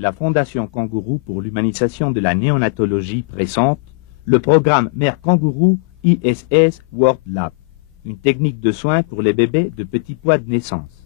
la Fondation Kangourou pour l'humanisation de la néonatologie présente le programme Mère Kangourou ISS World Lab, une technique de soins pour les bébés de petit poids de naissance.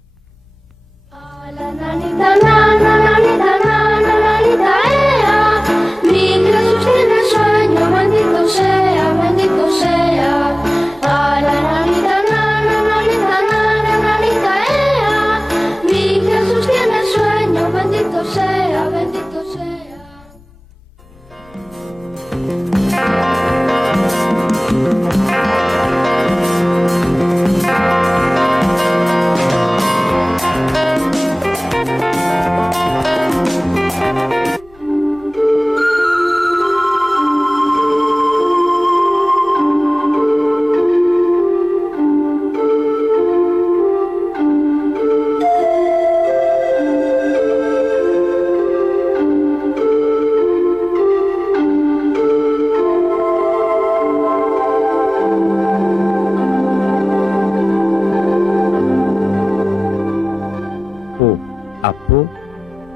Peau à peau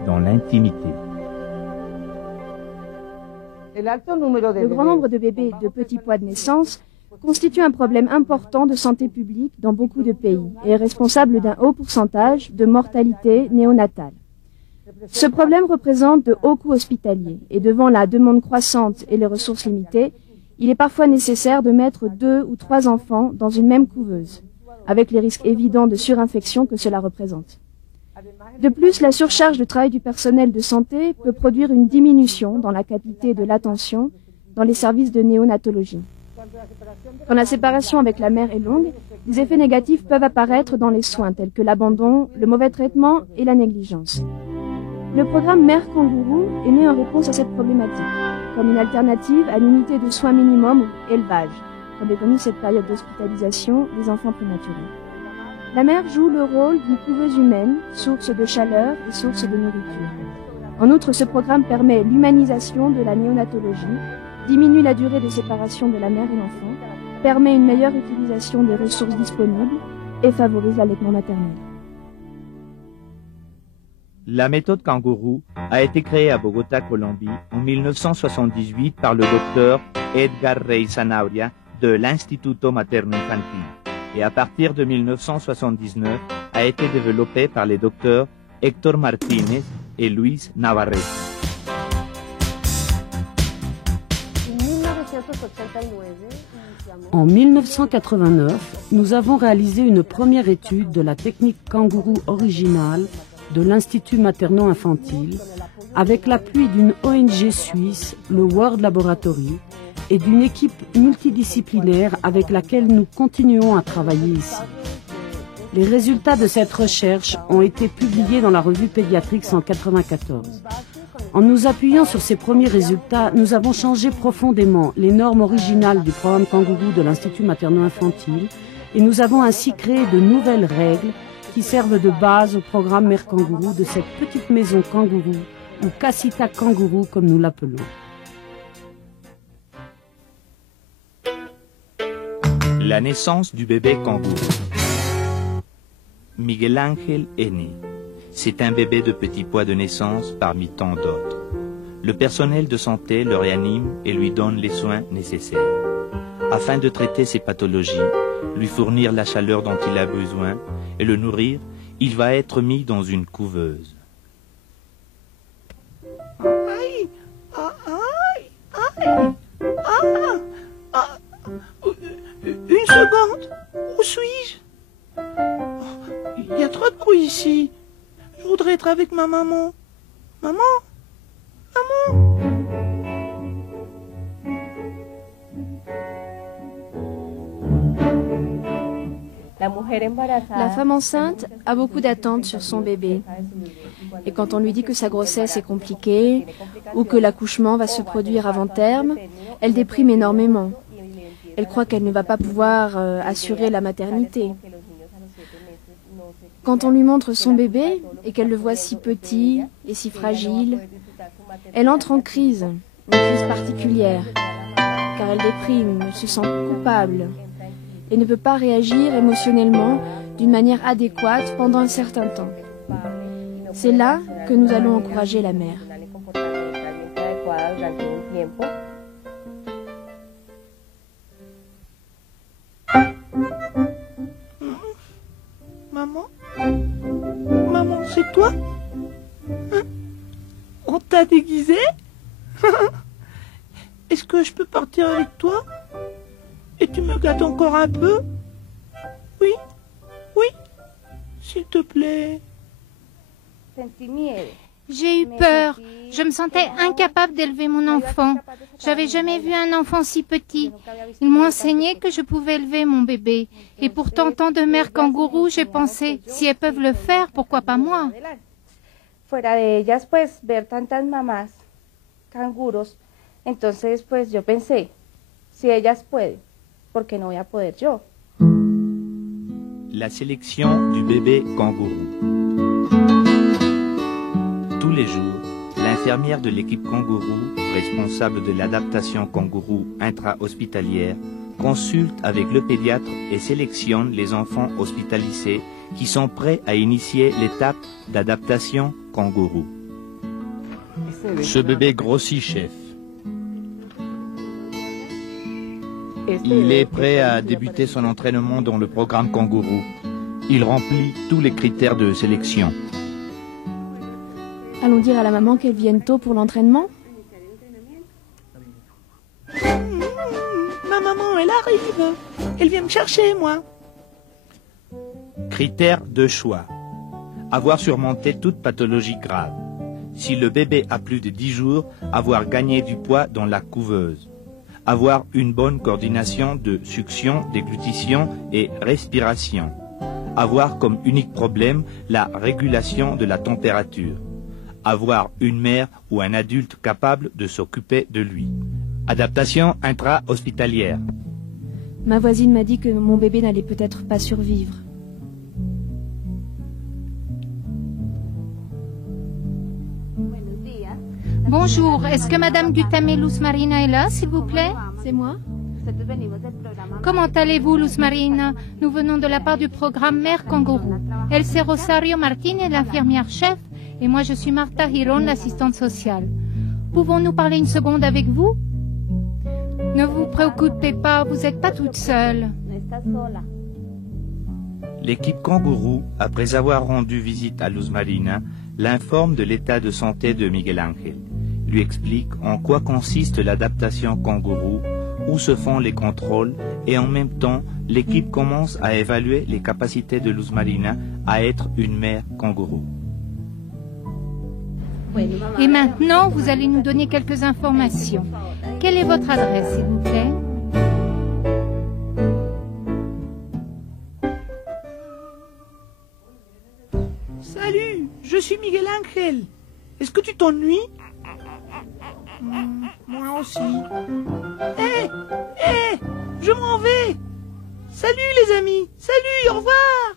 dans l'intimité. Le grand nombre de bébés de petits poids de naissance constitue un problème important de santé publique dans beaucoup de pays et est responsable d'un haut pourcentage de mortalité néonatale. Ce problème représente de hauts coûts hospitaliers et devant la demande croissante et les ressources limitées, il est parfois nécessaire de mettre 2 ou 3 enfants dans une même couveuse, avec les risques évidents de surinfection que cela représente. De plus, la surcharge de travail du personnel de santé peut produire une diminution dans la qualité de l'attention dans les services de néonatologie. Quand la séparation avec la mère est longue, des effets négatifs peuvent apparaître dans les soins tels que l'abandon, le mauvais traitement et la négligence. Le programme Mère Kangourou est né en réponse à cette problématique, comme une alternative à l'unité de soins minimum ou élevage, comme est connue cette période d'hospitalisation des enfants prématurés. La mère joue le rôle d'une couveuse humaine, source de chaleur et source de nourriture. En outre, ce programme permet l'humanisation de la néonatologie, diminue la durée de séparation de la mère et l'enfant, permet une meilleure utilisation des ressources disponibles et favorise l'allaitement maternel. La méthode Kangourou a été créée à Bogota, Colombie, en 1978 par le docteur Edgar Rey Zanabria de l'Instituto Materno Infantil et à partir de 1979 a été développée par les docteurs Héctor Martínez et Luis Navarrete. En 1989, nous avons réalisé une première étude de la technique Kangourou originale de l'Institut Materno-Infantile avec l'appui d'une ONG suisse, le World Laboratory, et d'une équipe multidisciplinaire avec laquelle nous continuons à travailler ici. Les résultats de cette recherche ont été publiés dans la revue Pediatrics en 1994. En nous appuyant sur ces premiers résultats, nous avons changé profondément les normes originales du programme Kangourou de l'Institut Materno-Infantile et nous avons ainsi créé de nouvelles règles qui servent de base au programme Mère Kangourou de cette petite maison Kangourou, ou Casita Kangourou comme nous l'appelons. La naissance du bébé kangourou. Miguel Ángel est né. C'est un bébé de petit poids de naissance parmi tant d'autres. Le personnel de santé le réanime et lui donne les soins nécessaires. Afin de traiter ses pathologies, lui fournir la chaleur dont il a besoin et le nourrir, il va être mis dans une couveuse. Aïe, aïe, aïe, une seconde, où suis-je? Il y a trop de bruit ici. Je voudrais être avec ma maman. Maman? Maman? La femme enceinte a beaucoup d'attentes sur son bébé. Et quand on lui dit que sa grossesse est compliquée ou que l'accouchement va se produire avant terme, elle déprime énormément. Elle croit qu'elle ne va pas pouvoir assurer la maternité. Quand on lui montre son bébé et qu'elle le voit si petit et si fragile, elle entre en crise, une crise particulière, car elle déprime, se sent coupable et ne peut pas réagir émotionnellement d'une manière adéquate pendant un certain temps. C'est là que nous allons encourager la mère. Maman? Maman, c'est toi? Hein? On t'a déguisé? Est-ce que je peux partir avec toi? Et tu me gâtes encore un peu? Oui? Oui? S'il te plaît. J'ai eu peur. Je me sentais incapable d'élever mon enfant. J'avais jamais vu un enfant si petit. Ils m'ont enseigné que je pouvais élever mon bébé. Et pourtant, tant de mères kangourous, j'ai pensé, si elles peuvent le faire, pourquoi pas moi? Fuera de ellas, pues, ver tantas mamás canguros, entonces, pues, yo pensé, si ellas pueden, ¿por qué no voy a poder yo? La sélection du bébé kangourou. Tous les jours, l'infirmière de l'équipe kangourou, responsable de l'adaptation kangourou intra-hospitalière, consulte avec le pédiatre et sélectionne les enfants hospitalisés qui sont prêts à initier l'étape d'adaptation kangourou. Ce bébé grossit, chef. Il est prêt à débuter son entraînement dans le programme kangourou. Il remplit tous les critères de sélection. Allons dire à la maman qu'elle vienne tôt pour l'entraînement? Ma maman, elle arrive. Elle vient me chercher, moi. Critères de choix. Avoir surmonté toute pathologie grave. Si le bébé a plus de 10 jours, avoir gagné du poids dans la couveuse. Avoir une bonne coordination de succion, déglutition et respiration. Avoir comme unique problème la régulation de la température. Avoir une mère ou un adulte capable de s'occuper de lui. Adaptation intra-hospitalière. Ma voisine m'a dit que mon bébé n'allait peut-être pas survivre. Bonjour, est-ce que Madame Gutame Luz Marina est là, s'il vous plaît? C'est moi? Comment allez-vous, Luz Marina? Nous venons de la part du programme Mère Kangourou. Elle, c'est Rosario Martinez, l'infirmière chef, et moi, je suis Martha Hiron, l'assistante sociale. Pouvons-nous parler une seconde avec vous? Ne vous préoccupez pas, vous n'êtes pas toute seule. L'équipe kangourou, après avoir rendu visite à Luz Marina, l'informe de l'état de santé de Miguel Ángel, lui explique en quoi consiste l'adaptation kangourou, où se font les contrôles, et en même temps, l'équipe commence à évaluer les capacités de Luz Marina à être une mère kangourou. Et maintenant, vous allez nous donner quelques informations. Quelle est votre adresse, s'il vous plaît? Salut, je suis Miguel Ángel. Est-ce que tu t'ennuies? Moi aussi. Hé, je m'en vais. Salut les amis, salut, au revoir.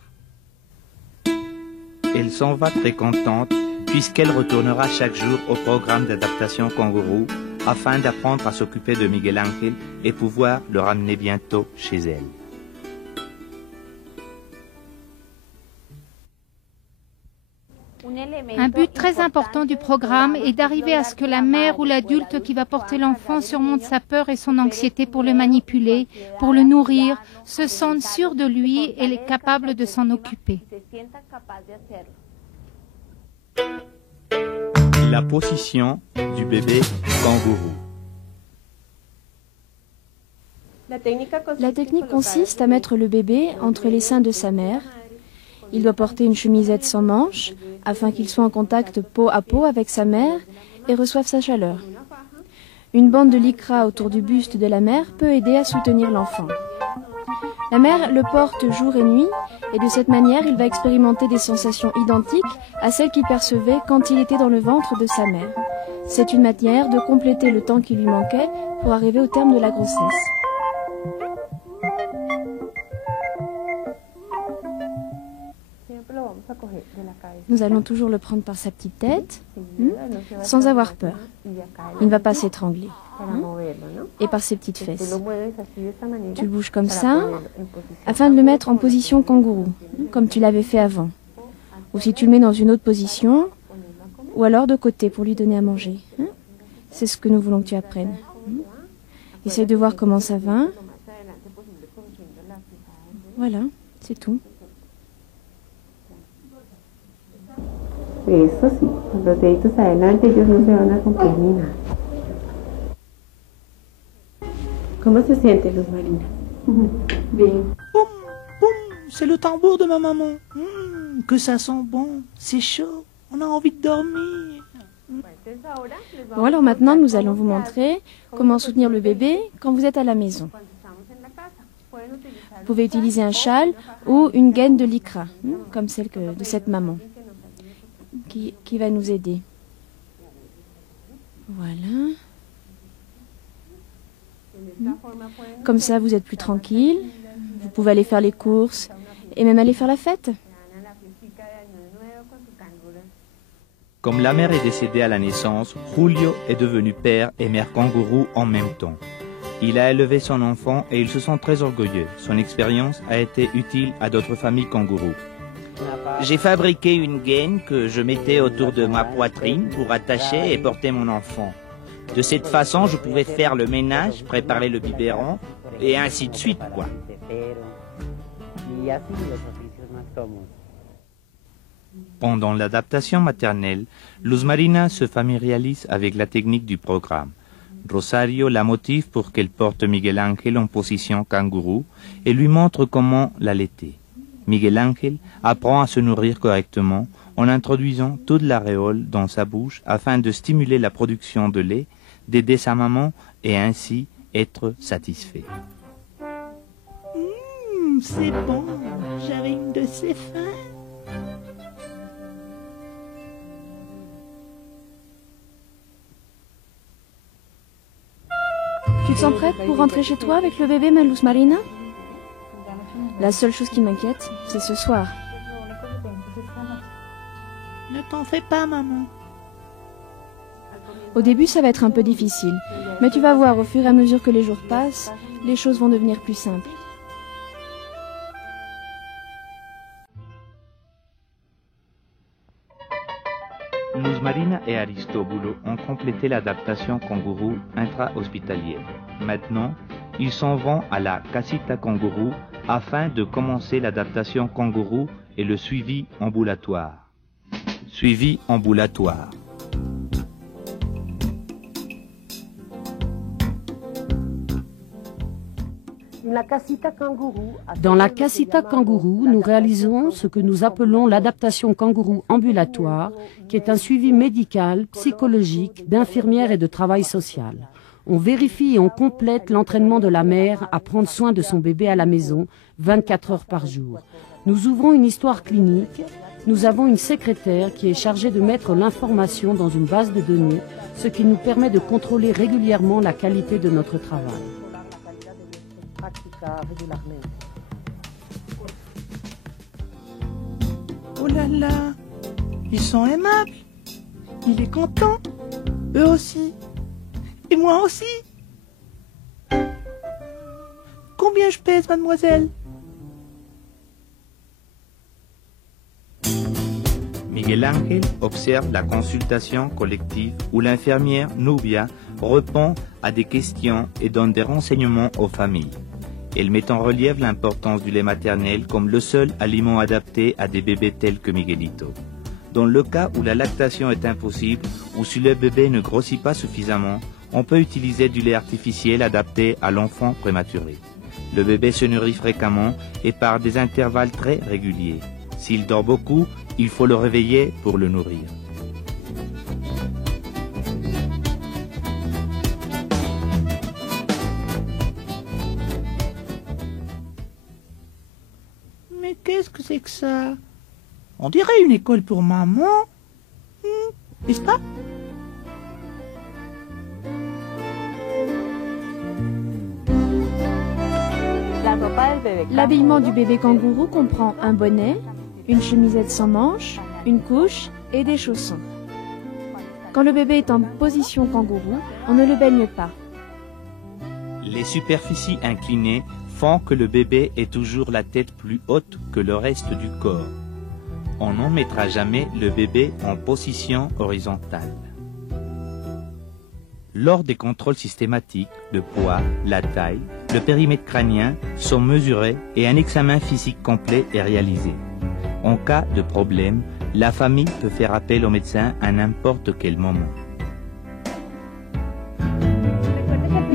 Elle s'en va très contente, puisqu'elle retournera chaque jour au programme d'adaptation kangourou, afin d'apprendre à s'occuper de Miguel Ángel et pouvoir le ramener bientôt chez elle. Un but très important du programme est d'arriver à ce que la mère ou l'adulte qui va porter l'enfant surmonte sa peur et son anxiété pour le manipuler, pour le nourrir, se sente sûr de lui et est capable de s'en occuper. La position du bébé kangourou. La technique consiste à mettre le bébé entre les seins de sa mère. Il doit porter une chemisette sans manches afin qu'il soit en contact peau à peau avec sa mère et reçoive sa chaleur. Une bande de lycra autour du buste de la mère peut aider à soutenir l'enfant. La mère le porte jour et nuit et de cette manière, il va expérimenter des sensations identiques à celles qu'il percevait quand il était dans le ventre de sa mère. C'est une manière de compléter le temps qui lui manquait pour arriver au terme de la grossesse. Nous allons toujours le prendre par sa petite tête, sans avoir peur. Il ne va pas s'étrangler. Et par ses petites fesses. Tu le bouges comme ça, afin de le mettre en position kangourou, comme tu l'avais fait avant. Ou si tu le mets dans une autre position, ou alors de côté pour lui donner à manger. c'est ce que nous voulons que tu apprennes. Essaye de voir comment ça va. Voilà, c'est tout. Eso sí, con los deditos adelante ellos no se van a romper ni nada. ¿Cómo se siente, Luz Marina? Bien. Boum, boum, c'est le tambour de ma maman. Que ça sent bon, c'est chaud, on a envie de dormir. Bon, alors maintenant, nous allons vous montrer comment soutenir le bébé quand vous êtes à la maison. Vous pouvez utiliser un châle ou une gaine de lycra, comme celle de cette maman, qui va nous aider. Voilà. Comme ça, vous êtes plus tranquille. Vous pouvez aller faire les courses et même aller faire la fête. Comme la mère est décédée à la naissance, Julio est devenu père et mère kangourou en même temps. Il a élevé son enfant et ils se sont très orgueilleux. Son expérience a été utile à d'autres familles kangourous. J'ai fabriqué une gaine que je mettais autour de ma poitrine pour attacher et porter mon enfant. De cette façon, je pouvais faire le ménage, préparer le biberon et ainsi de suite, quoi. Pendant l'adaptation maternelle, Luz Marina se familiarise avec la technique du programme. Rosario la motive pour qu'elle porte Miguel Ángel en position kangourou et lui montre comment l'allaiter. Miguel Ángel apprend à se nourrir correctement en introduisant toute l'aréole dans sa bouche afin de stimuler la production de lait, d'aider sa maman et ainsi être satisfait. C'est bon, j'avais une de ces fins. Tu te sens prête pour rentrer chez toi avec le bébé, ma Luz Marina? La seule chose qui m'inquiète, c'est ce soir. Ne t'en fais pas, maman. Au début, ça va être un peu difficile. Mais tu vas voir, au fur et à mesure que les jours passent, les choses vont devenir plus simples. Luz Marina et Aristobulo ont complété l'adaptation kangourou intra-hospitalière. Maintenant, ils s'en vont à la Casita Kangourou afin de commencer l'adaptation kangourou et le suivi ambulatoire. Suivi ambulatoire. Dans la Casita Kangourou, nous réalisons ce que nous appelons l'adaptation kangourou ambulatoire, qui est un suivi médical, psychologique, d'infirmières et de travail social. On vérifie et on complète l'entraînement de la mère à prendre soin de son bébé à la maison, 24 heures par jour. Nous ouvrons une histoire clinique. Nous avons une secrétaire qui est chargée de mettre l'information dans une base de données, ce qui nous permet de contrôler régulièrement la qualité de notre travail. Oh là là, ils sont aimables. Il est content. Eux aussi. Et moi aussi. Combien je pèse, mademoiselle? Miguel Ángel observe la consultation collective où l'infirmière Nubia répond à des questions et donne des renseignements aux familles. Elle met en relief l'importance du lait maternel comme le seul aliment adapté à des bébés tels que Miguelito. Dans le cas où la lactation est impossible ou si le bébé ne grossit pas suffisamment, on peut utiliser du lait artificiel adapté à l'enfant prématuré. Le bébé se nourrit fréquemment et par des intervalles très réguliers. S'il dort beaucoup, il faut le réveiller pour le nourrir. Mais qu'est-ce que c'est que ça? On dirait une école pour maman. N'est-ce pas? L'habillement du bébé kangourou comprend un bonnet, une chemisette sans manches, une couche et des chaussons. Quand le bébé est en position kangourou, on ne le baigne pas. Les superficies inclinées font que le bébé ait toujours la tête plus haute que le reste du corps. On n'en mettra jamais le bébé en position horizontale. Lors des contrôles systématiques, le poids, la taille, le périmètre crânien sont mesurés et un examen physique complet est réalisé. En cas de problème, la famille peut faire appel au médecin à n'importe quel moment.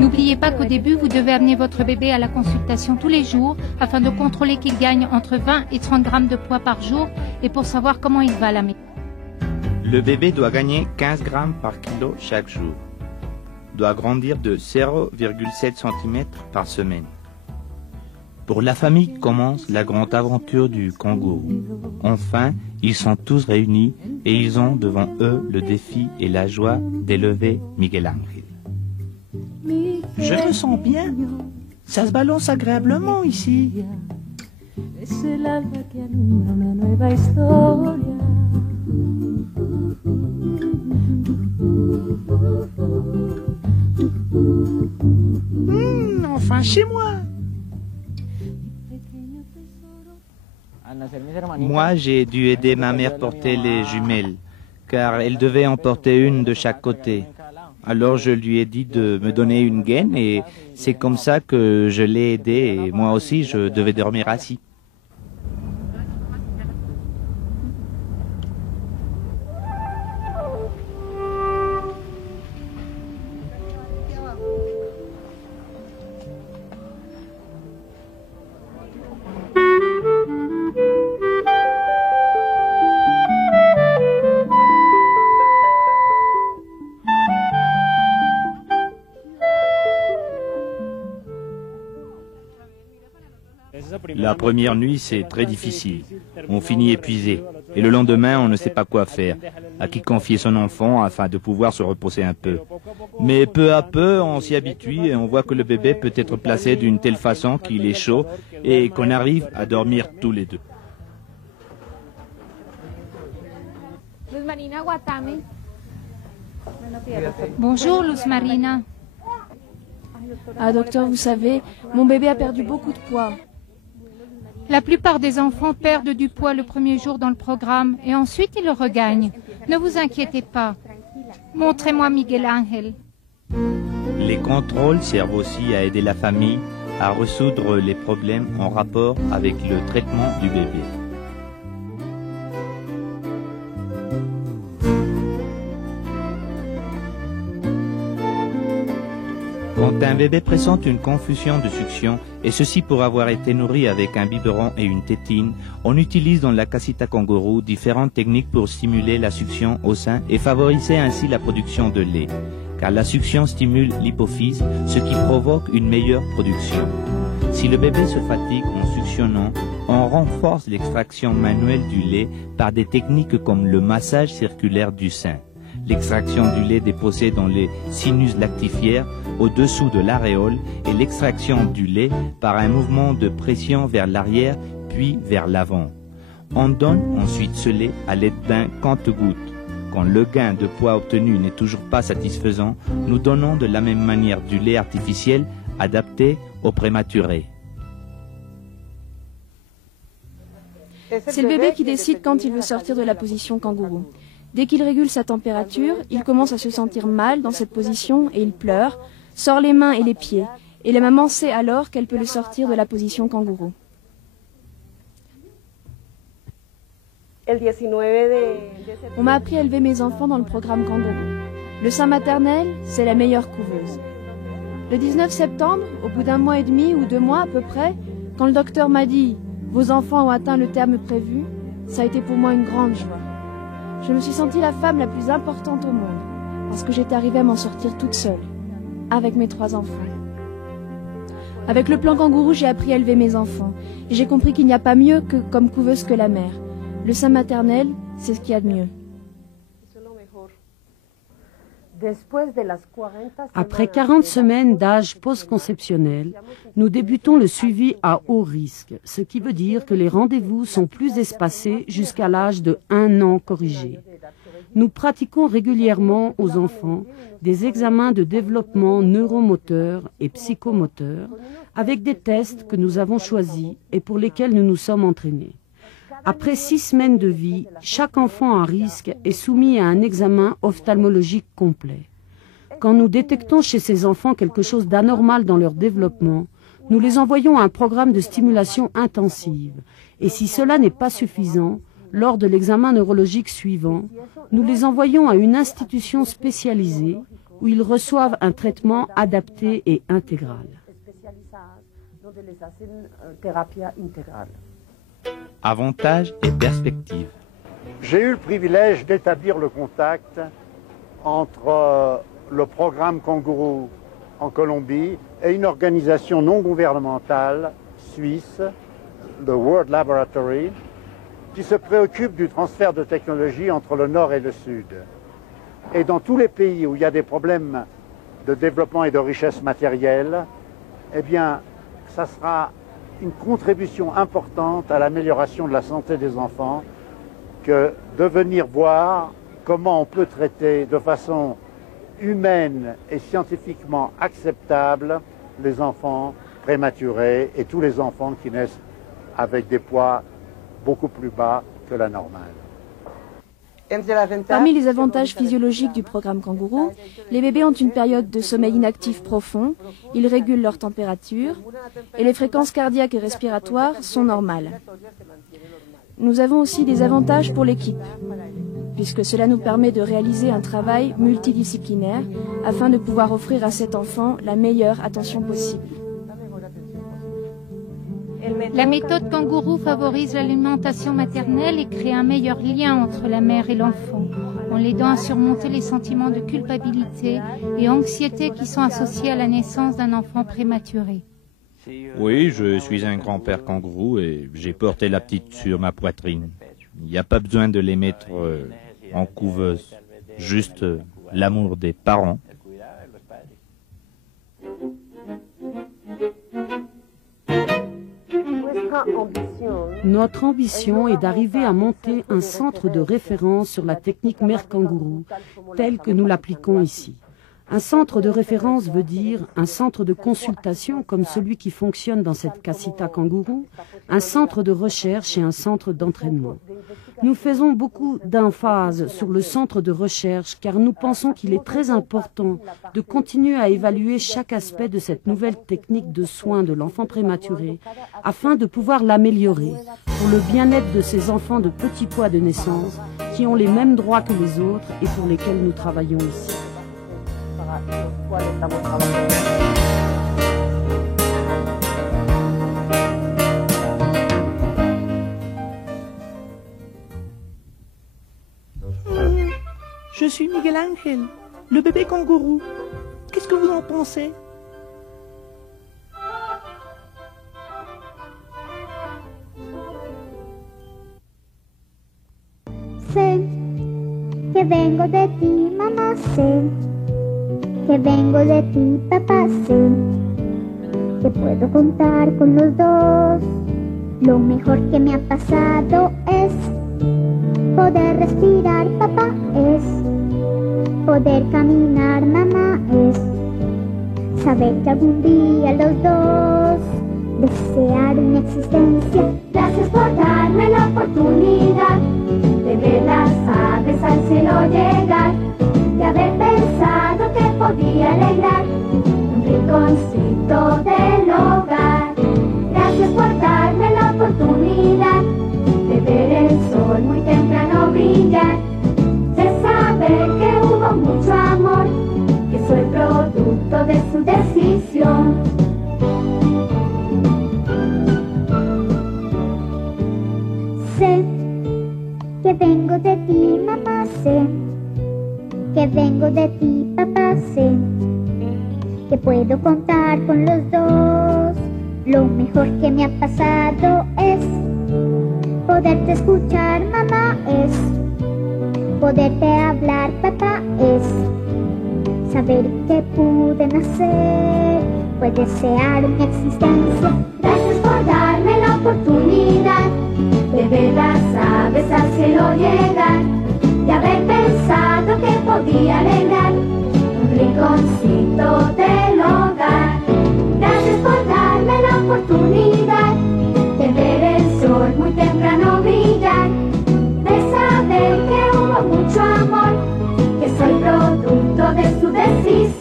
N'oubliez pas qu'au début, vous devez amener votre bébé à la consultation tous les jours afin de contrôler qu'il gagne entre 20 et 30 grammes de poids par jour et pour savoir comment il va à la maison. Le bébé doit gagner 15 grammes par kilo chaque jour. Doit grandir de 0,7 cm par semaine. Pour la famille commence la grande aventure du kangourou. Enfin, ils sont tous réunis et ils ont devant eux le défi et la joie d'élever Miguel Ángel. Je me sens bien. Ça se balance agréablement ici. Enfin chez moi. Moi, j'ai dû aider ma mère porter les jumelles, car elle devait en porter une de chaque côté. Alors je lui ai dit de me donner une gaine et c'est comme ça que je l'ai aidée et moi aussi je devais dormir assis. La première nuit, c'est très difficile. On finit épuisé. Et le lendemain, on ne sait pas quoi faire. À qui confier son enfant afin de pouvoir se reposer un peu. Mais peu à peu, on s'y habitue et on voit que le bébé peut être placé d'une telle façon qu'il est chaud et qu'on arrive à dormir tous les deux. Bonjour, Luz Marina. Ah, docteur, vous savez, mon bébé a perdu beaucoup de poids. La plupart des enfants perdent du poids le premier jour dans le programme et ensuite ils le regagnent. Ne vous inquiétez pas. Montrez-moi Miguel Ángel. Les contrôles servent aussi à aider la famille à résoudre les problèmes en rapport avec le traitement du bébé. Quand un bébé présente une confusion de succion, et ceci pour avoir été nourri avec un biberon et une tétine, on utilise dans la casita kangourou différentes techniques pour stimuler la succion au sein et favoriser ainsi la production de lait, car la succion stimule l'hypophyse, ce qui provoque une meilleure production. Si le bébé se fatigue en suctionnant, on renforce l'extraction manuelle du lait par des techniques comme le massage circulaire du sein, l'extraction du lait déposé dans les sinus lactifières au-dessous de l'aréole et l'extraction du lait par un mouvement de pression vers l'arrière puis vers l'avant. On donne ensuite ce lait à l'aide d'un compte-gouttes. Quand le gain de poids obtenu n'est toujours pas satisfaisant, nous donnons de la même manière du lait artificiel adapté aux prématurés. C'est le bébé qui décide quand il veut sortir de la position kangourou. Dès qu'il régule sa température, il commence à se sentir mal dans cette position et il pleure, sort les mains et les pieds. Et la maman sait alors qu'elle peut le sortir de la position kangourou. On m'a appris à élever mes enfants dans le programme kangourou. Le sein maternel, c'est la meilleure couveuse. Le 19 septembre, au bout d'un mois et demi ou 2 mois à peu près, quand le docteur m'a dit « Vos enfants ont atteint le terme prévu », ça a été pour moi une grande joie. Je me suis sentie la femme la plus importante au monde, parce que j'étais arrivée à m'en sortir toute seule, avec mes 3 enfants. Avec le plan kangourou, j'ai appris à élever mes enfants, et j'ai compris qu'il n'y a pas mieux que comme couveuse que la mère. Le sein maternel, c'est ce qu'il y a de mieux. Après 40 semaines d'âge post-conceptionnel, nous débutons le suivi à haut risque, ce qui veut dire que les rendez-vous sont plus espacés jusqu'à l'âge de 1 an corrigé. Nous pratiquons régulièrement aux enfants des examens de développement neuromoteur et psychomoteur avec des tests que nous avons choisis et pour lesquels nous nous sommes entraînés. Après 6 semaines de vie, chaque enfant à risque est soumis à un examen ophtalmologique complet. Quand nous détectons chez ces enfants quelque chose d'anormal dans leur développement, nous les envoyons à un programme de stimulation intensive. Et si cela n'est pas suffisant, lors de l'examen neurologique suivant, nous les envoyons à une institution spécialisée où ils reçoivent un traitement adapté et intégral. Avantages et perspectives. J'ai eu le privilège d'établir le contact entre le programme Kangourou en Colombie et une organisation non gouvernementale suisse, le World Laboratory, qui se préoccupe du transfert de technologie entre le Nord et le Sud. Et dans tous les pays où il y a des problèmes de développement et de richesse matérielle, eh bien, ça sera une contribution importante à l'amélioration de la santé des enfants que de venir voir comment on peut traiter de façon humaine et scientifiquement acceptable les enfants prématurés et tous les enfants qui naissent avec des poids beaucoup plus bas que la normale. Parmi les avantages physiologiques du programme Kangourou, les bébés ont une période de sommeil inactif profond, ils régulent leur température et les fréquences cardiaques et respiratoires sont normales. Nous avons aussi des avantages pour l'équipe, puisque cela nous permet de réaliser un travail multidisciplinaire afin de pouvoir offrir à cet enfant la meilleure attention possible. La méthode Kangourou favorise l'alimentation maternelle et crée un meilleur lien entre la mère et l'enfant, en l'aidant à surmonter les sentiments de culpabilité et anxiété qui sont associés à la naissance d'un enfant prématuré. Oui, je suis un grand-père kangourou et j'ai porté la petite sur ma poitrine. Il n'y a pas besoin de les mettre en couveuse, juste l'amour des parents. Notre ambition est d'arriver à monter un centre de référence sur la technique mère kangourou, telle que nous l'appliquons ici. Un centre de référence veut dire un centre de consultation comme celui qui fonctionne dans cette casita kangourou, un centre de recherche et un centre d'entraînement. Nous faisons beaucoup d'emphase sur le centre de recherche car nous pensons qu'il est très important de continuer à évaluer chaque aspect de cette nouvelle technique de soins de l'enfant prématuré afin de pouvoir l'améliorer pour le bien-être de ces enfants de petit poids de naissance qui ont les mêmes droits que les autres et pour lesquels nous travaillons ici. Je suis Miguel Ángel, le bébé kangourou. Qu'est-ce que vous en pensez? Sé que vengo de ti, mamá, sé que vengo de ti, papá, sé que puedo contar con los dos. Lo mejor que me ha pasado es poder respirar, papá, es poder caminar, mamá, es saber que algún día los dos desear una existencia. Gracias por darme la oportunidad de ver las aves al cielo llegar, de haber pensado que podía alegrar un rinconcito del hogar. Gracias por darme la oportunidad de ver el sol muy temprano brillar, de saber que hubo mucho amor, que soy producto de su decisión. Sé que vengo de ti, mamá, sé que vengo de ti, papá, sé que puedo contar con los dos. Lo mejor que me ha pasado es poderte escuchar, mamá, es poderte hablar, papá, es saber que pude nacer, pues desear una existencia. Gracias por darme la oportunidad de ver las aves al cielo llegar, de haber pensado que podía alegrar un rinconcito del hogar. Gracias por darme la oportunidad de ver el sol muy temprano brillar, de saber que hubo mucho amor, que soy producto de su decisión.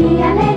Via le